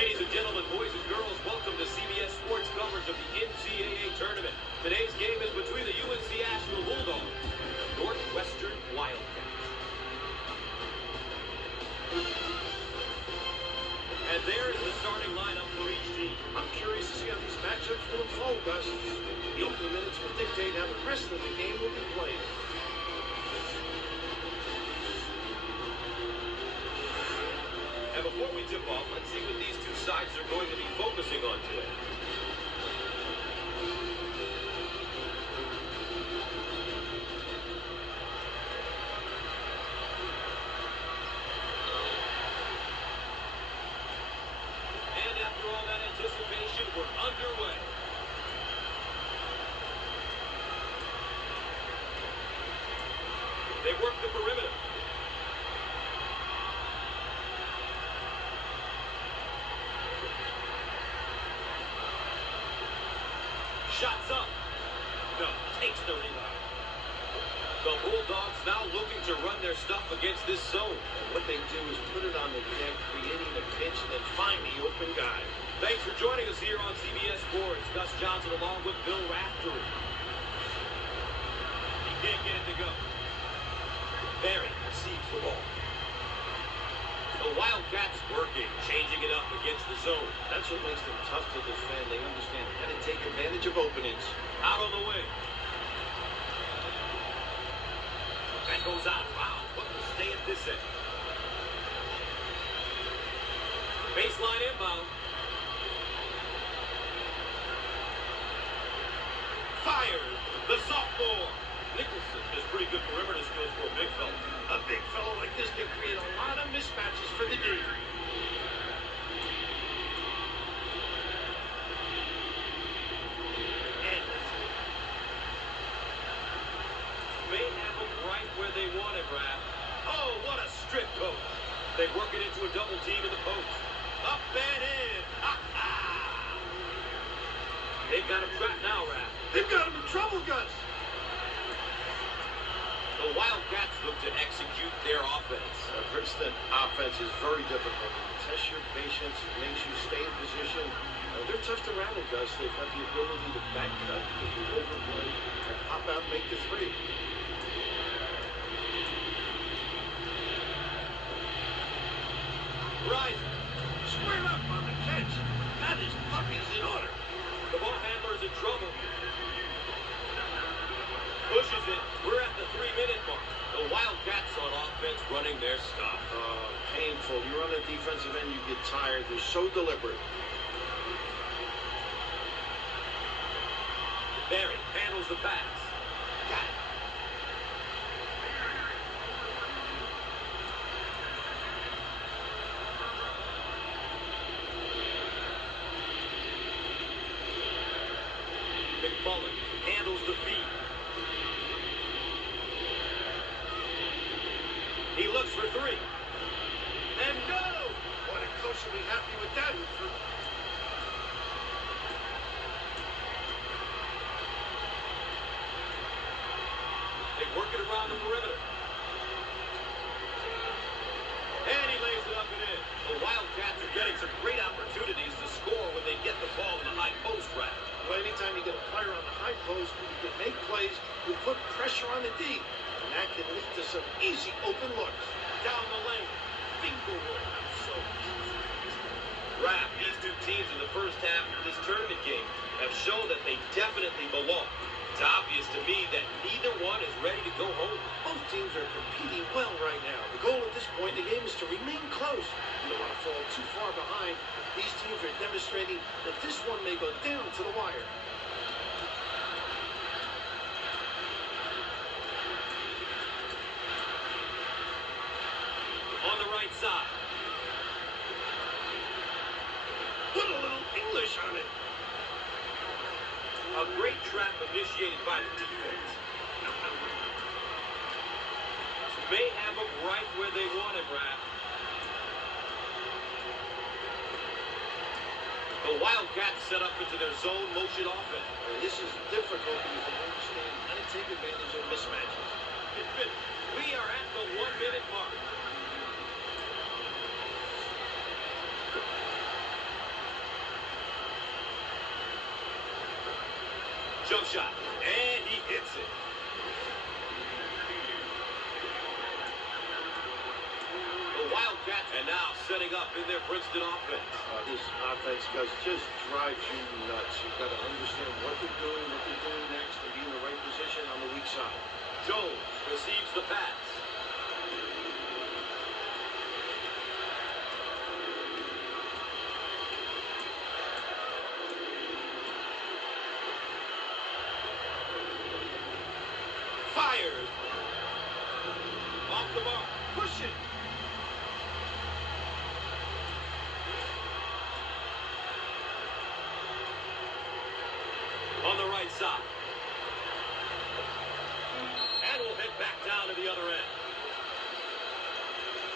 Ladies and gentlemen, boys and girls, welcome to CBS Sports coverage of the NCAA tournament. Today's game is between the UNC Asheville Bulldogs and the Northwestern Wildcats. And there is the starting lineup for each team. I'm curious to see how these matchups will unfold, Gus. The opening minutes will dictate how the rest of the game will be played. And before we tip off, let's see what these two sides are going to be focusing on today. And after all that anticipation, we're underway. They work the perimeter. Shots up. No, takes the rebound. The Bulldogs now looking to run their stuff against this zone. What they do is put it on the deck, creating a pitch, and then find the open guy. Thanks for joining us here on CBS Sports. Gus Johnson along with Bill Raftery. He can't get it to go. Barry receives the ball. The Wildcats working, changing it up against the zone. That's what makes them tough to defend. They understand how to take advantage of openings. Out on the wing. That goes out. Wow, what will stay at this end? Baseline inbound. Fires the sophomore. Nicholson has pretty good perimeter skills for a big fella. A big fellow like this can create a lot of mismatches for the D. And May have them right where they want it, Raph. Oh, what a strip coach. They work it into a double team in the post. Up and in. Ha-ha! They've got him trapped now, Raph. they've got him in trouble, Gus. The Wildcats look to execute their offense. Princeton offense is very difficult. It tests your patience, makes you stay in position. They're tough to rattle, Gus. They've got the ability to back cut, to do overplay, and pop out and make the three. Rising. Square up on the catch. That is puppies in order. The ball handler's in trouble. Pushes it. We're at the 3-minute mark. The Wildcats on offense running their stuff. Painful. You're on the defensive end, you get tired. They're so deliberate. Barry handles the pass. Got it. McMullen handles the feed. He looks for three. And go! What a coach will be happy with that. They work it around the perimeter. And he lays it up and in. The Wildcats are getting some great opportunities to score when they get the ball in the high post rack. Well, anytime you get a player on the high post, you can make plays, you put pressure on the D. And that can lead to some easy open looks. Down the lane. Finger roll. So easy. Raph, these two teams in the first half of this tournament game have shown that they definitely belong. It's obvious to me that neither one is ready to go home. Both teams are competing well right now. The goal at this point in the game is to remain close. You don't want to fall too far behind. These teams are demonstrating that this one may go down to the wire. On the right side. Put a little English on it. A great trap initiated by the defense. May have them right where they want him, Raph. The Wildcats set up into their zone motion offense. This is difficult because they understand how to take advantage of mismatches. We are at the 1-minute mark. Jump shot. And he hits it. The Wildcats, and now setting up in their Princeton offense. This offense, guys, just drives you nuts. You've got to understand what they're doing next, and be in the right position on the weak side. Jones receives the pass. Fires. Off the mark. Push it. On the right side. And we'll head back down to the other end.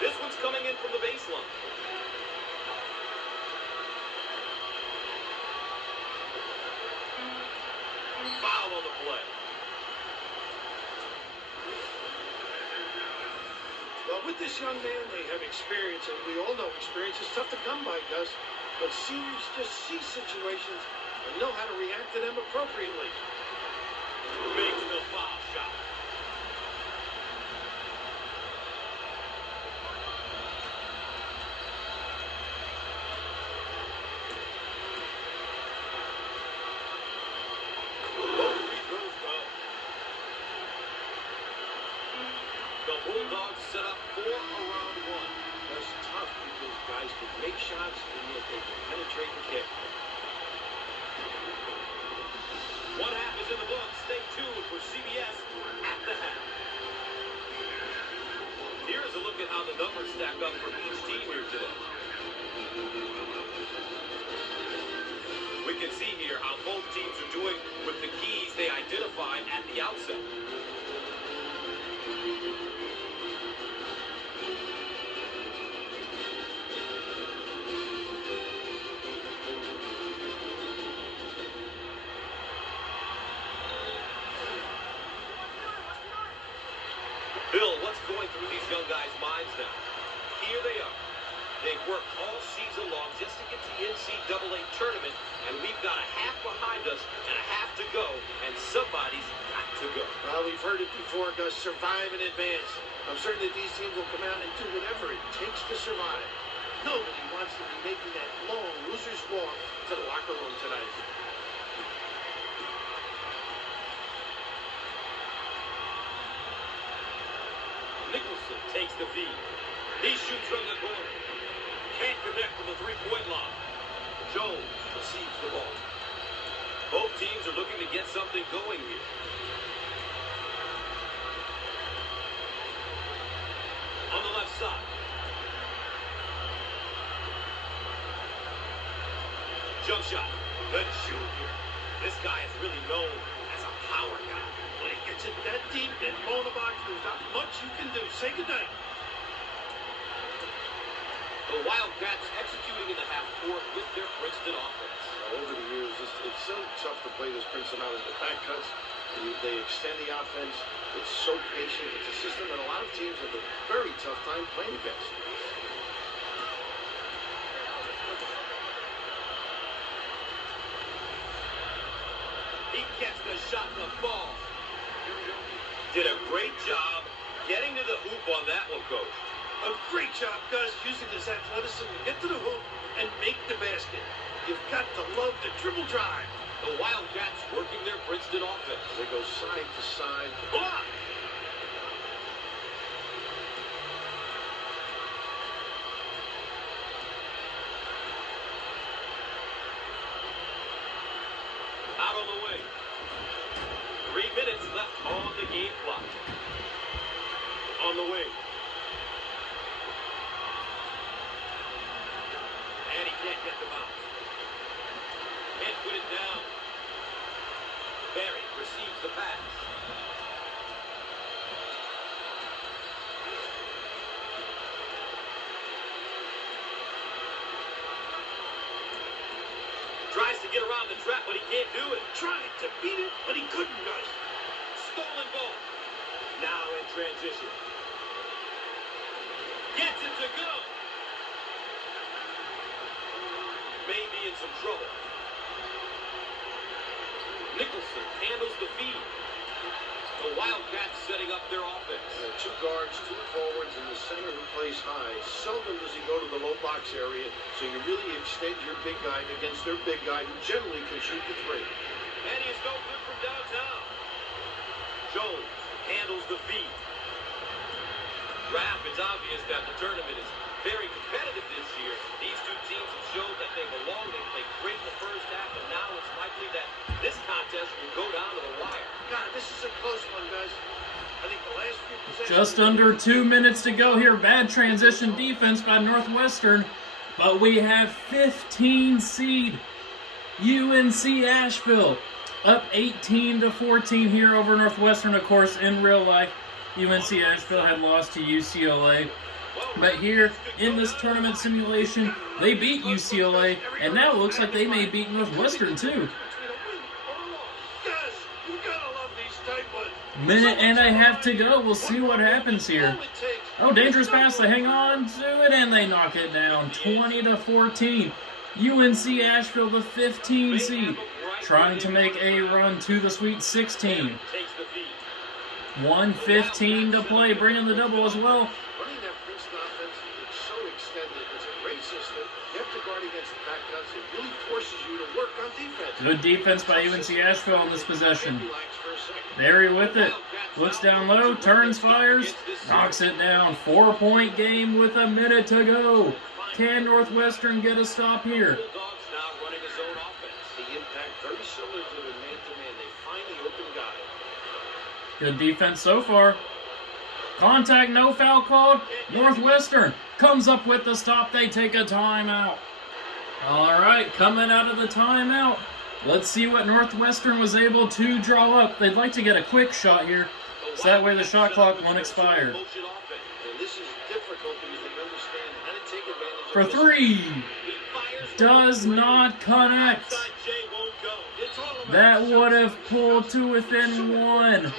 This one's coming in from the baseline. Foul on the play. Well, with this young man, they have experience, and we all know experience is tough to come by, Gus. But seniors just see situations and know how to react to them appropriately. Makes the foul shot. Both free throws go. The Bulldogs set up 4 around 1. That's tough because guys can make shots and yet they can penetrate and kick. One half is in the books. Stay tuned for CBS at the half. Here is a look at how the numbers stack up for each team here today. We can see here how both teams are doing with the keys they identified at the outset. Bill, what's going through these young guys' minds now? Here they are. They've worked all season long just to get to the NCAA tournament, and we've got a half behind us and a half to go, and somebody's got to go. Well, we've heard it before, Gus. Survive and advance. I'm certain that these teams will come out and do whatever it takes to survive. Nobody wants to be making that long loser's walk to the locker room tonight. Nicholson takes the feed. He shoots from the corner. Can't connect from the three-point line. Jones receives the ball. Both teams are looking to get something going here. On the left side. Jump shot. The junior. This guy is really known as a power guy. When he gets it that deep and low in the box, there's not much you can do. Say goodnight. The Wildcats executing in the half court with their Princeton offense. Over the years, it's so tough to play this Princeton out of the back cuts. They extend the offense. It's so patient. It's a system that a lot of teams have a very tough time playing against. He gets the shot in the ball. Did a great job getting to the hoop on that one, Coach. A great job, Gus, using his athleticism to get to the hoop and make the basket. You've got to love the dribble drive. The Wildcats working their Princeton offense. They go side to side. Block! Out on the wing. 3 minutes left on the game clock. On the wing. And he can't get them out. Can't put it down. Barry receives the pass. Tries to get around the trap, but he can't do it. Tried to beat it, but he couldn't, Gus. Stolen ball. Now in transition. Gets it to go. May be in some trouble. Nicholson handles the feed. The Wildcats setting up their offense. Two guards, two forwards, and the center who plays high. Seldom does he go to the low box area, so you really extend your big guy against their big guy, who generally can shoot the three. And he's no good from downtown. Jones handles the feed. Raph, it's obvious that the tournament is very competitive this year. These two teams have shown that they belong. They played great in the first half, and now it's likely that this contest will go down to the wire. God, this is a close one, guys. I think the last few possessions... Just under 2 minutes to go here. Bad transition defense by Northwestern. But we have 15 seed UNC Asheville up 18-14 here over Northwestern. Of course, in real life, UNC Asheville had lost to UCLA. But here in this tournament simulation, they beat UCLA, and now it looks like they may beat Northwestern too. Minute and a half to go. We'll see what happens here. Oh, dangerous pass. They hang on to it, and they knock it down. 20-14. UNC Asheville, the 15 seed, trying to make a run to the Sweet 16. 1:15 to play, bringing the double as well. Running that Princeton offense, it's so extended. It's a great system. You have to guard against the back cuts. It really forces you to work on defense. Good defense by UNC Asheville on this possession. Barry with it. Looks down low, turns, fires, knocks it down. 4-point game with a minute to go. Can Northwestern get a stop here? Good defense so far. Contact, no foul called. Northwestern comes up with the stop. They take a timeout. All right, coming out of the timeout. Let's see what Northwestern was able to draw up. They'd like to get a quick shot here, so that way the shot clock won't expire. For three. Does not connect. That would have pulled to within one.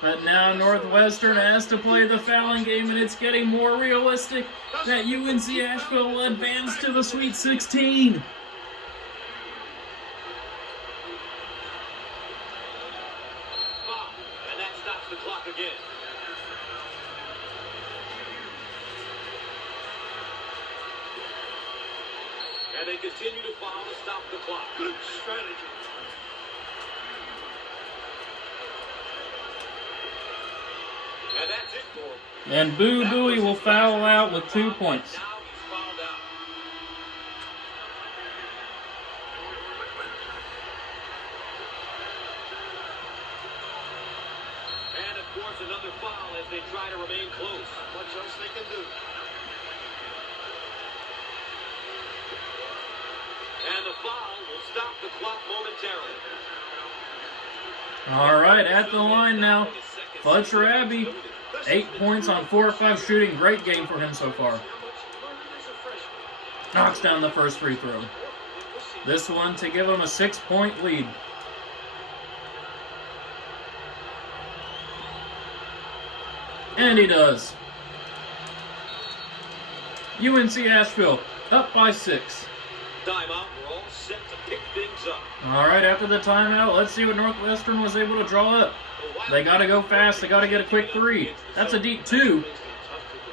But now Northwestern has to play the fouling game, and it's getting more realistic that UNC Asheville will advance to the Sweet 16. And that stops the clock again. And they continue to foul to stop the clock. Good strategy. And that's it for him. And Boo Booey will foul out with 2 points. Now he's fouled out. And of course another foul as they try to remain close. Much else they can do. And the foul will stop the clock momentarily. All right, at the line now. Fletcher Abbey, 8 points on 4 or 5 shooting. Great game for him so far. Knocks down the first free throw. This one to give him a 6-point lead. And he does. UNC Asheville up by 6. Timeout. We're all set to pick things up. All right, after the timeout, let's see what Northwestern was able to draw up. They got to go fast. They got to get a quick 3. That's a deep 2.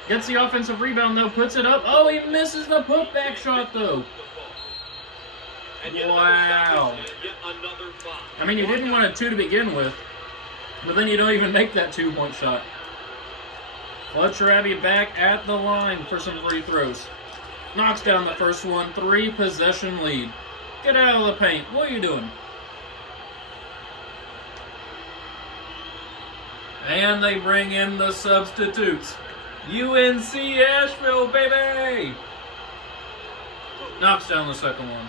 Gets the offensive rebound, though. Puts it up. Oh, he misses the putback shot, though. Wow. I mean, you didn't want a 2 to begin with, but then you don't even make that 2-point shot. Fletcher Abbey back at the line for some free throws. Knocks down the first one. 3-possession lead. Get out of the paint. What are you doing? And they bring in the substitutes. UNC Asheville, baby! Knocks down the second one.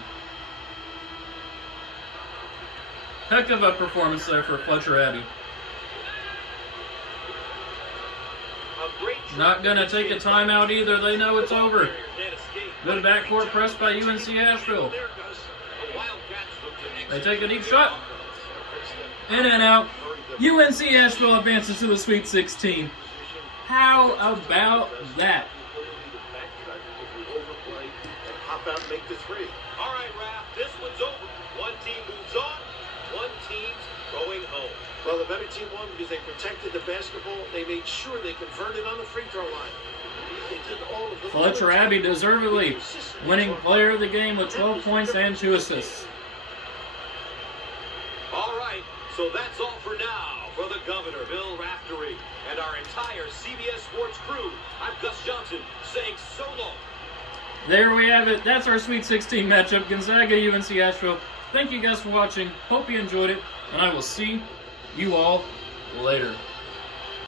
Heck of a performance there for Fletcher Abbey. Not going to take a timeout either. They know it's over. Good backcourt press by UNC Asheville. They take a deep shot. In and out. UNC Asheville advances to the Sweet 16. How about that? Pop out and make the 3. All right, Raph, this one's over. One team moves on, one teams going home. Well, the better team won because they protected the basketball. They made sure they converted on the free throw line. They did all of the Fletcher Abbey deservedly winning player of the game with 12 points and 2 assists. All right, so that's all for now. For the governor, Bill Raftery, and our entire CBS Sports crew, I'm Gus Johnson saying so long. There we have it. That's our Sweet 16 matchup, Gonzaga, UNC Asheville. Thank you guys for watching. Hope you enjoyed it, and I will see you all later.